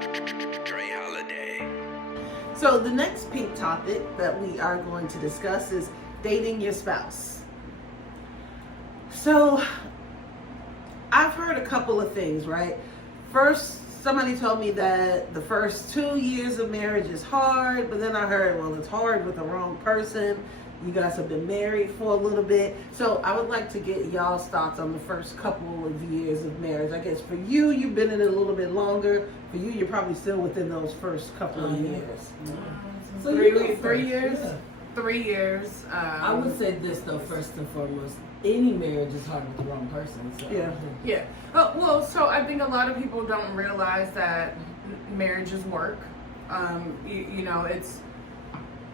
Dre Holiday. So the next pink topic that we are going to discuss is dating your spouse. So I've heard a couple of things, right? First, somebody told me that the first 2 years of marriage is hard, but then I heard, well, it's hard with the wrong person. You guys have been married for a little bit. So I would like to get y'all's thoughts on the first couple of years of marriage. I guess for you, you've been in it a little bit longer. For you, you're probably still within those first couple of years. So Three years. Yeah. 3 years. I would say this though, first and foremost, any marriage is hard with the wrong person. So. Yeah. Yeah. Well, so I think a lot of people don't realize that marriage is work. You know, it's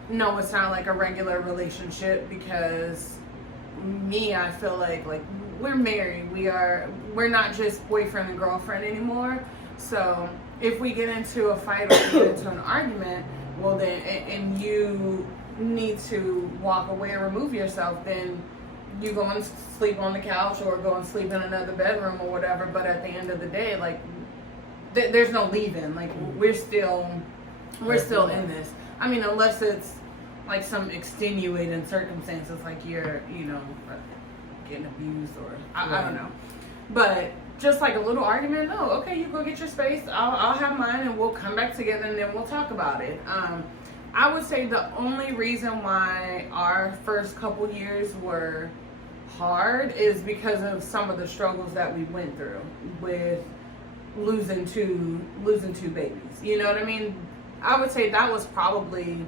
not like a regular relationship because I feel like we're married. We're not just boyfriend and girlfriend anymore. So if we get into a fight or we get into an argument, well then, and you need to walk away and remove yourself, then you go and sleep on the couch or go and sleep in another bedroom or whatever. But at the end of the day, like there's no leaving. Like we're still in this. I mean, unless it's like some extenuating circumstances, like you're getting abused or I don't know. But just like a little argument, no, okay, you go get your space. I'll have mine, and we'll come back together, and then we'll talk about it. I would say the only reason why our first couple years were hard is because of some of the struggles that we went through with losing two babies. You know what I mean? I would say that was probably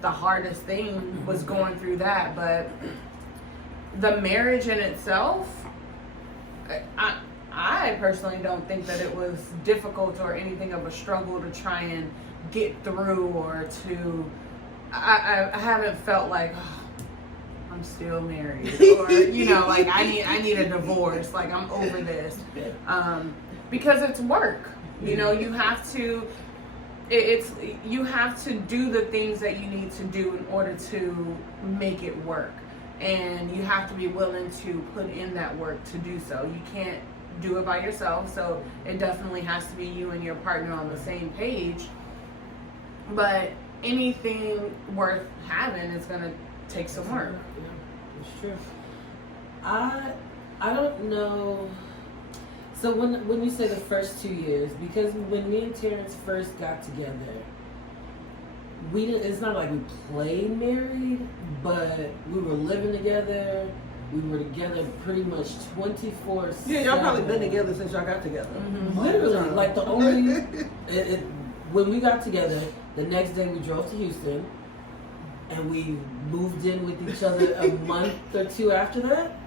the hardest thing, was going through that. But the marriage in itself, I personally don't think that it was difficult or anything of a struggle to try and get through, or to I haven't felt like, oh, I'm still married, or like I need a divorce, like I'm over this, because it's work. You have to you have to do the things that you need to do in order to make it work, and you have to be willing to put in that work to do so. You can't do it by yourself, so it definitely has to be you and your partner on the same page. But anything worth having is gonna take some work. Yeah, it's true. I don't know. So when you say the first 2 years, because when me and Terrence first got together, it's not like we played married, but we were living together. We were together pretty much 24/7. Yeah, y'all probably been together since y'all got together. Mm-hmm. Literally, like the only when we got together, the next day we drove to Houston, and we moved in with each other a month or two after that.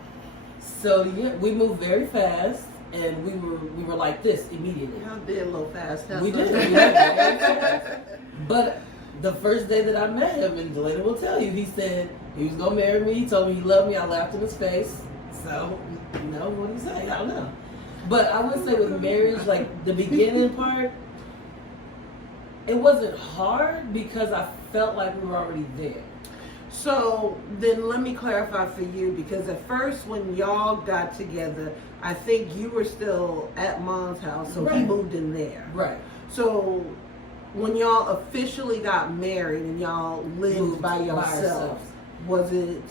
So yeah, we moved very fast, and we were like this immediately. Y'all did a little fast. We did. But the first day that I met him, and Delana will tell you, he said he was gonna marry me. He told me he loved me. I laughed in his face. So, what do you say? I don't know. But I would say with marriage, like the beginning part, it wasn't hard because I felt like we were already there. So then let me clarify for you, because at first when y'all got together, I think you were still at Mom's house, so he moved in there. Right. So when y'all officially got married and y'all lived by yourselves, was it?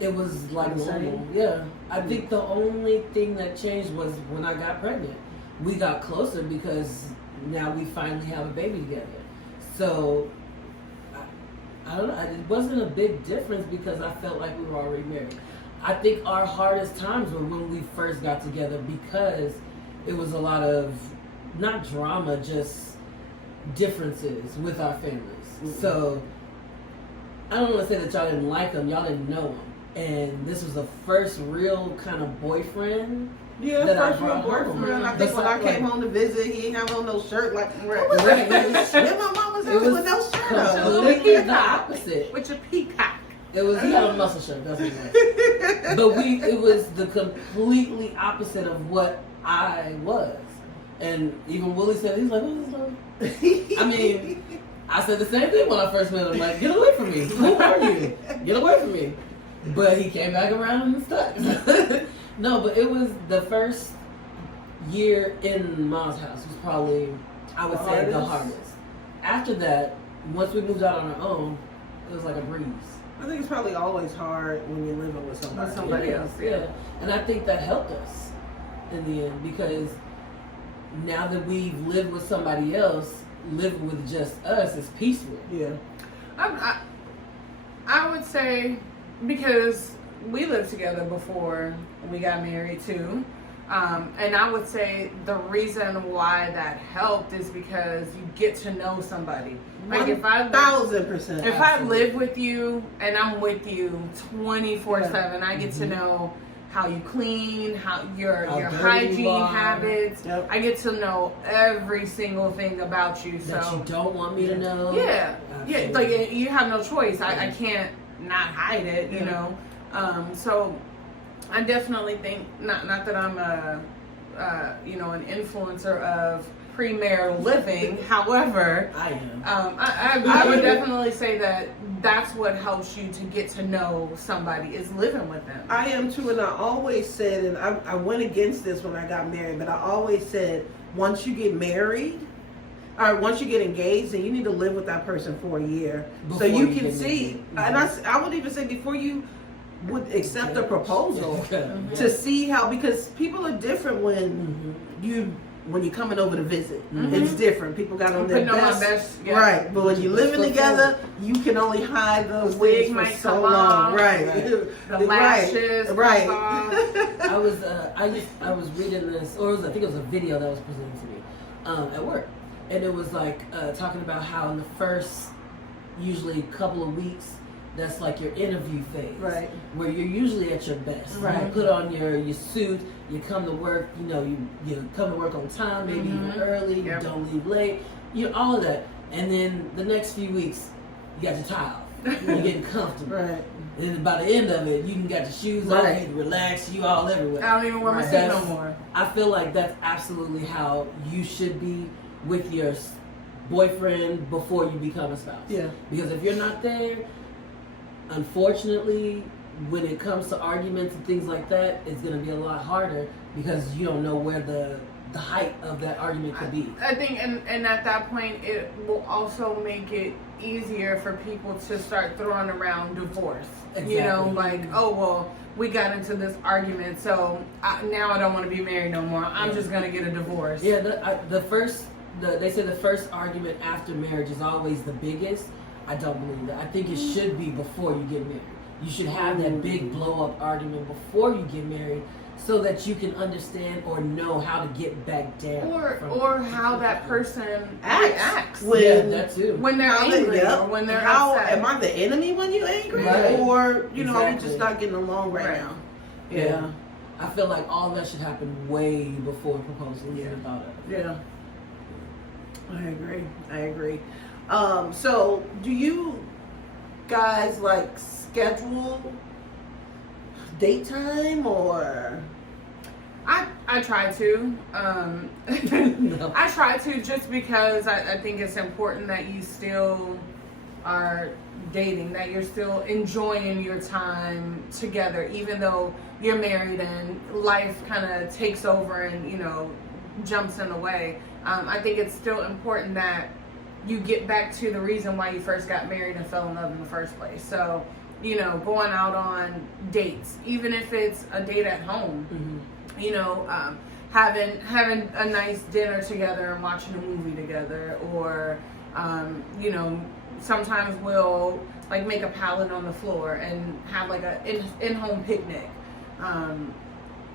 It was like the same? normal. Yeah. I think the only thing that changed was when I got pregnant. We got closer because now we finally have a baby together. So I don't know. It wasn't a big difference because I felt like we were already married. I think our hardest times were when we first got together because it was a lot of, not drama, just differences with our families. Mm-hmm. So I don't want to say that y'all didn't like him, y'all didn't know him. And this was the first real kind of boyfriend. Yeah, that first real boyfriend. I think when I came home to visit, he didn't have on no shirt. Like, right. Then my mom was with no shirt on. Completely the opposite. With your peacock. He had a muscle shirt, that's what it was. But it was the completely opposite of what I was. And even Willie said, he's like, what is this? I mean, I said the same thing when I first met him. Like, get away from me. Who are you? Get away from me. But he came back around and stuck. No, but it was the first year in Mom's house. It was probably I would say the hardest. After that, once we moved out on our own, it was like a breeze. I think it's probably always hard when you're living with somebody. Yeah. And I think that helped us in the end, because now that we've lived with somebody else, living with just us is peaceful. Yeah. I would say, because we lived together before we got married too. And I would say the reason why that helped is because you get to know somebody. Like if I 1,000%. If I live with you and I'm with you 24/7, I get to know how you clean, how your hygiene habits. Yep. I get to know every single thing about you. That So you don't want me to know. yeah, Absolutely. like you have no choice. I can't not hide it, you know. So I definitely think not that I'm an influencer of premarital living. However, I am. I would definitely say that that's what helps you to get to know somebody is living with them. I am too, and I always said, and I went against this when I got married, but I always said, once you get married, or once you get engaged, then you need to live with that person for a year, so you can see. And I would even say before you would accept a proposal, to see how, because people are different when you're coming over to visit. It's different. People got on their best, yeah. right? But when you're living together, you can only hide those wig things for might so come long, off, right? The lashes, right? come off. I was reading this, or I think it was a video that was presented to me at work, and it was like talking about how in the first usually couple of weeks, that's like your interview phase, Right. where you're usually at your best. Right. You put on your suit, you come to work, you come to work on time, maybe even early, Yep. you don't leave late, all of that. And then the next few weeks, you got your tie off, you're getting comfortable. Right. And by the end of it, you can got your shoes on, you can relax, you all everywhere. I don't even wear my suit no more. I feel like that's absolutely how you should be with your boyfriend before you become a spouse. Yeah. Because if you're not there, unfortunately, when it comes to arguments and things like that, it's going to be a lot harder because you don't know where the height of that argument could be. I think, and at that point, it will also make it easier for people to start throwing around divorce. Exactly. You know, like, oh, well, we got into this argument, so now I don't want to be married no more. I'm just going to get a divorce. Yeah, they say the first argument after marriage is always the biggest. I don't believe that. I think it should be before you get married. You should have that big blow up argument before you get married, so that you can understand or know how to get back down. Or how that person acts when that too. when they're angry or when they're upset. Am I the enemy when you're angry, Right. or are we Exactly. just not getting along right now? Yeah. I feel like all that should happen way before proposal is even thought of. Yeah. I agree. So do you guys like schedule date time, or? I try to. No. I try to, just because I think it's important that you still are dating, that you're still enjoying your time together, even though you're married and life kind of takes over and, jumps in the way. I think it's still important that you get back to the reason why you first got married and fell in love in the first place. So, going out on dates, even if it's a date at home, having a nice dinner together and watching a movie together, or, sometimes we'll like make a pallet on the floor and have like a in-home picnic.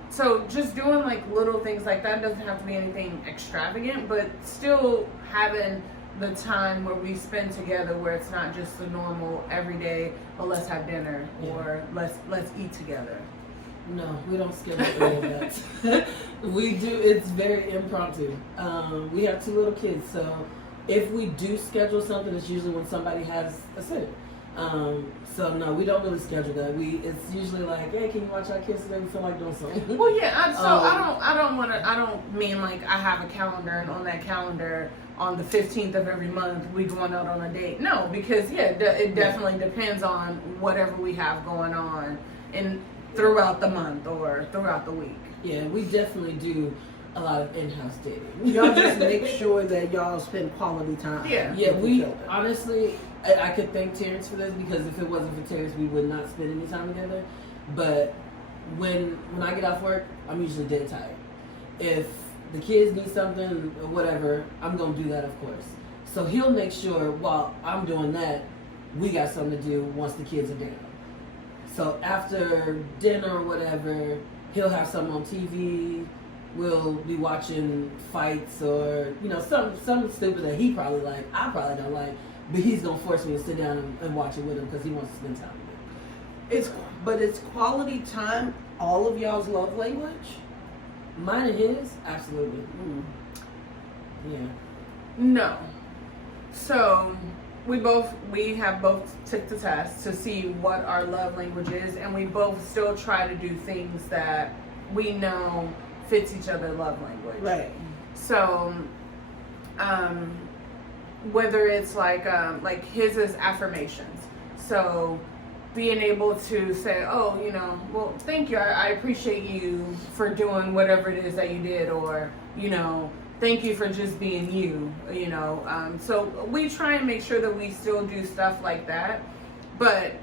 So just doing like little things like that. Doesn't have to be anything extravagant, but still having the time where we spend together, where it's not just the normal everyday, well, let's have dinner or let's eat together. No, we don't schedule any of that. We do, it's very impromptu. We have 2 little kids, so if we do schedule something, it's usually when somebody has a sitter. So no, we don't really schedule that. It's usually like, hey, can you watch our kids today? We feel like doing something. Well, yeah. I don't mean like I have a calendar and on that calendar on the 15th of every month we going out on a date. No, because it definitely depends on whatever we have going on throughout the month or throughout the week. Yeah, we definitely do a lot of in-house dating. Y'all just make sure that y'all spend quality time. Yeah. Yeah, with we each other. honestly, I could thank Terrence for this, because if it wasn't for Terrence, we would not spend any time together. But when I get off work, I'm usually dead tired. If the kids need something or whatever, I'm gonna do that, of course. So he'll make sure while I'm doing that, we got something to do once the kids are down. So after dinner or whatever, he'll have something on TV. We'll be watching fights or, you know, something stupid that he probably like, I probably don't like, but he's gonna force me to sit down and watch it with him because he wants to spend time with me. It's quality time. All of y'all's love language. Mine and his, absolutely. Yeah. No. So we have both took the test to see what our love language is, and we both still try to do things that we know fits each other's love language. Right. So, whether it's like his is affirmations. So, being able to say, oh, you know, well, thank you. I appreciate you for doing whatever it is that you did, or, you know, thank you for just being you, you know. So we try and make sure that we still do stuff like that, but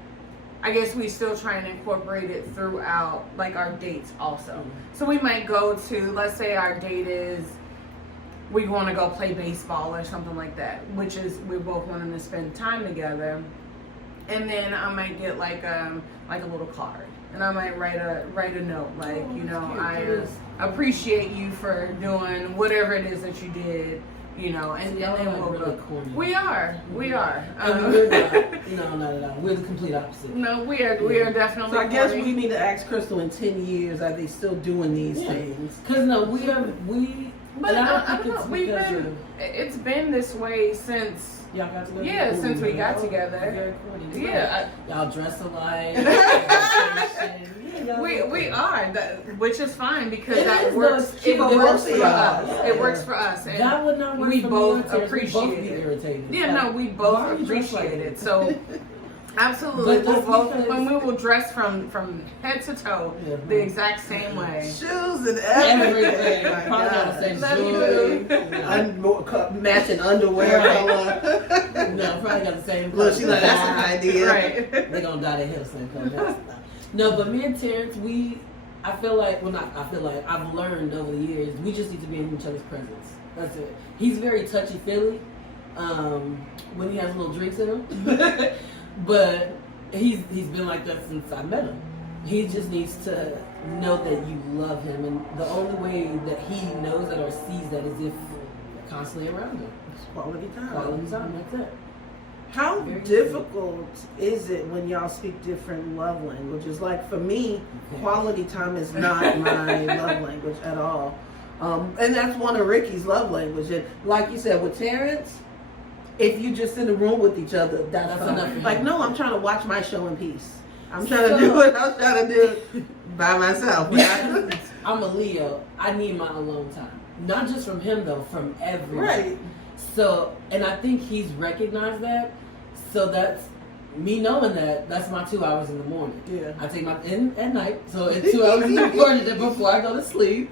I guess we still try and incorporate it throughout, like, our dates also. So we might go to, let's say our date is, we want to go play baseball or something like that, which is, we both wanting to spend time together. And then I might get like a little card, and I might write a note like, you know, I appreciate you for doing whatever it is that you did, you know, and then we'll really go. corny. We are. And we're not. No, not at all. We're the complete opposite. No, we are definitely. So I guess corny. we need to ask Crystal in 10 years, are they still doing these things? Because no, we. But and I think don't know. it's We've because been. It's been this way since. Y'all got together? Yeah, since we got together. Very corny. Yeah. Y'all dress alike. We are, which is fine because It that is, works. though. It works for Yeah. us. Yeah. It works for us, and That would not work we for both me or Terrence. appreciate We both be it. irritated. Yeah, Like, no, we why both are you dressed like appreciate it. this? So, absolutely, But we'll that's both because- when we will dress from head to toe Yeah. the exact same way. Shoes and everything. Everything. My Probably got the God. same Love you, jewelry. Matching underwear Right. color. No, probably got the same. Look, she's like, that's an color. idea. Right. They're gonna dye their hair the same color. No, but me and Terrence, I feel like, I've learned over the years, we just need to be in each other's presence. That's it. He's very touchy-feely when he has little drinks in him. But he's been like that since I met him. He just needs to know that you love him, and the only way that he knows that or sees that is if you're constantly around him. It's quality time. Quality time, that's it. How Very difficult is it when y'all speak different love languages? Like for me, quality time is not my love language at all. And that's one of Ricky's love language. And like you said, with Terrence, if you just in the room with each other, that's fine. enough. Like, no, I'm trying to watch my show in peace. I'm trying to do what I'm trying to do by myself. I'm a Leo. I need my alone time. Not just from him though, from everyone. Right. So, and I think he's recognized that. So that's me knowing that. That's my 2 hours in the morning. Yeah. I take my at night. So it's 2 hours in the morning before I go to sleep.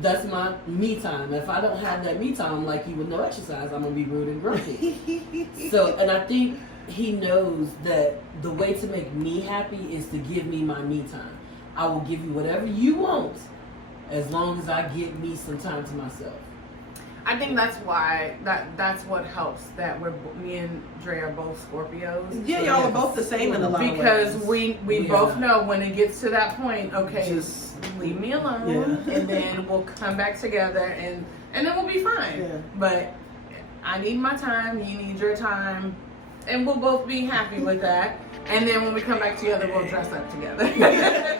That's my me time. If I don't have that me time, like you with no exercise, I'm gonna be rude and grumpy. So, and I think he knows that the way to make me happy is to give me my me time. I will give you whatever you want, as long as I get me some time to myself. I think that's why that's what helps that me and Dre are both Scorpios. Yeah, y'all are both the same in a lot of Because ways. we Yeah. both know when it gets to that point, okay, Just leave me alone, Yeah. and then we'll come back together, and then we'll be fine. Yeah. But I need my time, you need your time, and we'll both be happy with that. And then when we come back together, we'll dress up together.